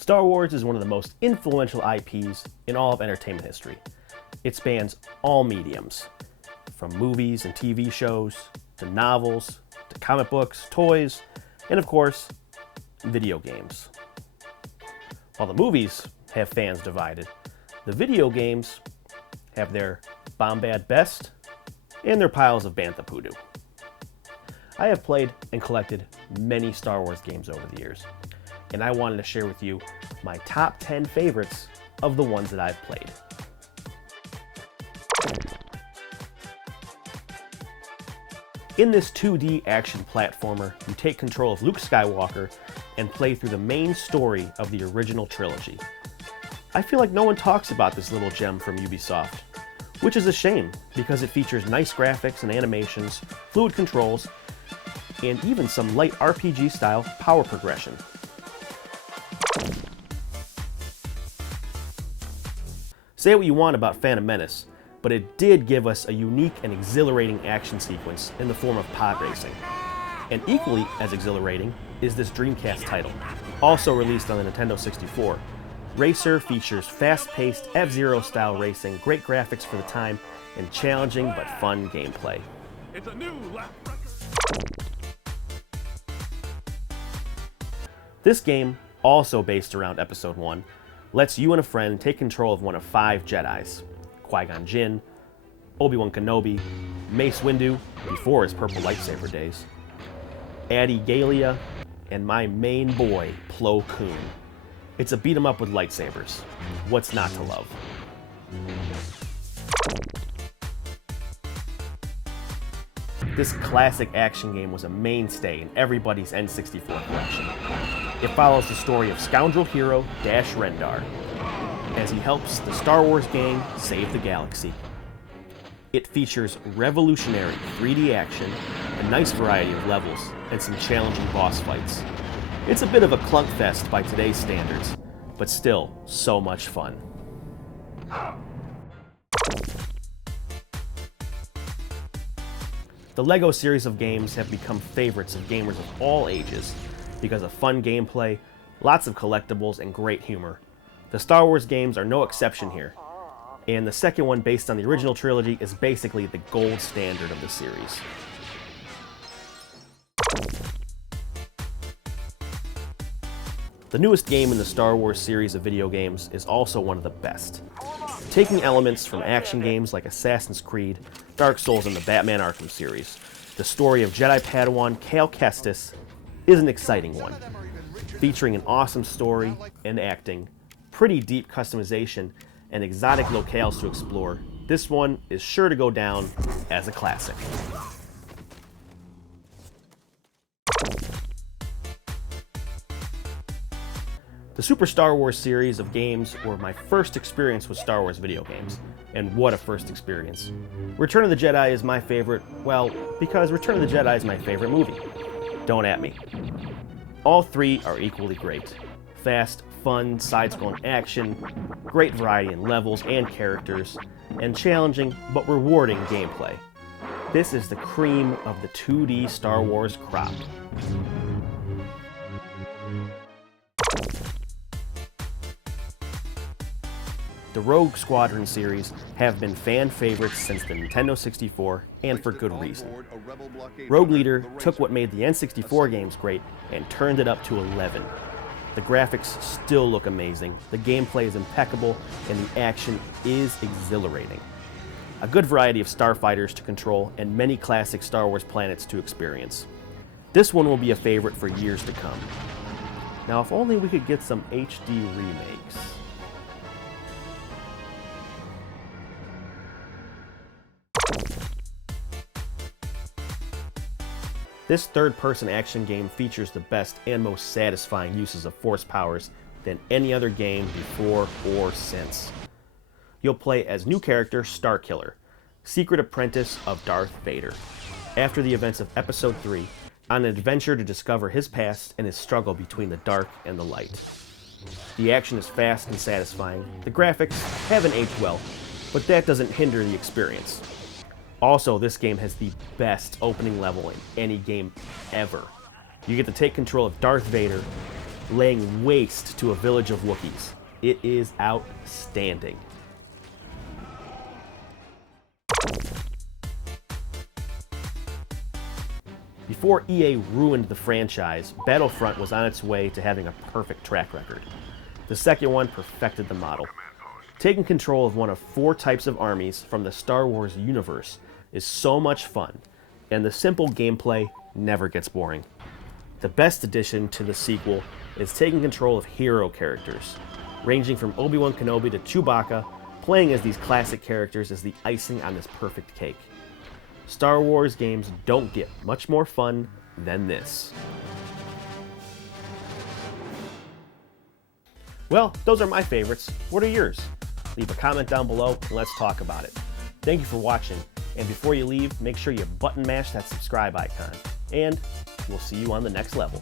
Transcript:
Star Wars is one of the most influential IPs in all of entertainment history. It spans all mediums, from movies and TV shows, to novels, to comic books, toys, and of course, video games. While the movies have fans divided, the video games have their Bombad Best and their piles of Bantha Poodoo. I have played and collected many Star Wars games over the years, and I wanted to share with you my top 10 favorites of the ones that I've played. In this 2D action platformer, you take control of Luke Skywalker and play through the main story of the original trilogy. I feel like no one talks about this little gem from Ubisoft, which is a shame because it features nice graphics and animations, fluid controls, and even some light RPG-style power progression. Say what you want about Phantom Menace, but it did give us a unique and exhilarating action sequence in the form of pod racing. And equally as exhilarating is this Dreamcast title, also released on the Nintendo 64. Racer features fast-paced F-Zero style racing, great graphics for the time, and challenging but fun gameplay. It's a new lap record. This game, also based around Episode 1, lets you and a friend take control of one of 5 Jedis: Qui-Gon Jinn, Obi-Wan Kenobi, Mace Windu, before his purple lightsaber days, Adi Gallia, and my main boy, Plo Koon. It's a beat 'em up with lightsabers. What's not to love? This classic action game was a mainstay in everybody's N64 collection. It follows the story of scoundrel hero Dash Rendar as he helps the Star Wars gang save the galaxy. It features revolutionary 3D action, a nice variety of levels, and some challenging boss fights. It's a bit of a clunk fest by today's standards, but still so much fun. The LEGO series of games have become favorites of gamers of all ages because of fun gameplay, lots of collectibles, and great humor. The Star Wars games are no exception here, and the second one based on the original trilogy is basically the gold standard of the series. The newest game in the Star Wars series of video games is also one of the best. Taking elements from action games like Assassin's Creed, Dark Souls, and the Batman Arkham series, the story of Jedi Padawan Cal Kestis is an exciting one, featuring an awesome story and acting, pretty deep customization, and exotic locales to explore. This one is sure to go down as a classic. The Super Star Wars series of games were my first experience with Star Wars video games, and what a first experience. Return of the Jedi is my favorite, well, because Return of the Jedi is my favorite movie. Don't at me. All 3 are equally great. Fast, fun, side-scrolling action, great variety in levels and characters, and challenging but rewarding gameplay. This is the cream of the 2D Star Wars crop. The Rogue Squadron series have been fan favorites since the Nintendo 64, and for good reason. Rogue Leader took what made the N64 games great and turned it up to 11. The graphics still look amazing, the gameplay is impeccable, and the action is exhilarating. A good variety of starfighters to control, and many classic Star Wars planets to experience. This one will be a favorite for years to come. Now, if only we could get some HD remakes. This third-person action game features the best and most satisfying uses of force powers than any other game before or since. You'll play as new character Starkiller, secret apprentice of Darth Vader, after the events of Episode 3, on an adventure to discover his past and his struggle between the dark and the light. The action is fast and satisfying, the graphics haven't aged well, but that doesn't hinder the experience. Also, this game has the best opening level in any game ever. You get to take control of Darth Vader laying waste to a village of Wookiees. It is outstanding. Before EA ruined the franchise, Battlefront was on its way to having a perfect track record. The second one perfected the model. Taking control of one of 4 types of armies from the Star Wars universe is so much fun, and the simple gameplay never gets boring. The best addition to the sequel is taking control of hero characters, ranging from Obi-Wan Kenobi to Chewbacca. Playing as these classic characters is the icing on this perfect cake. Star Wars games don't get much more fun than this. Well, those are my favorites. What are yours? Leave a comment down below and let's talk about it. Thank you for watching, and before you leave, make sure you button mash that subscribe icon. And we'll see you on the next level.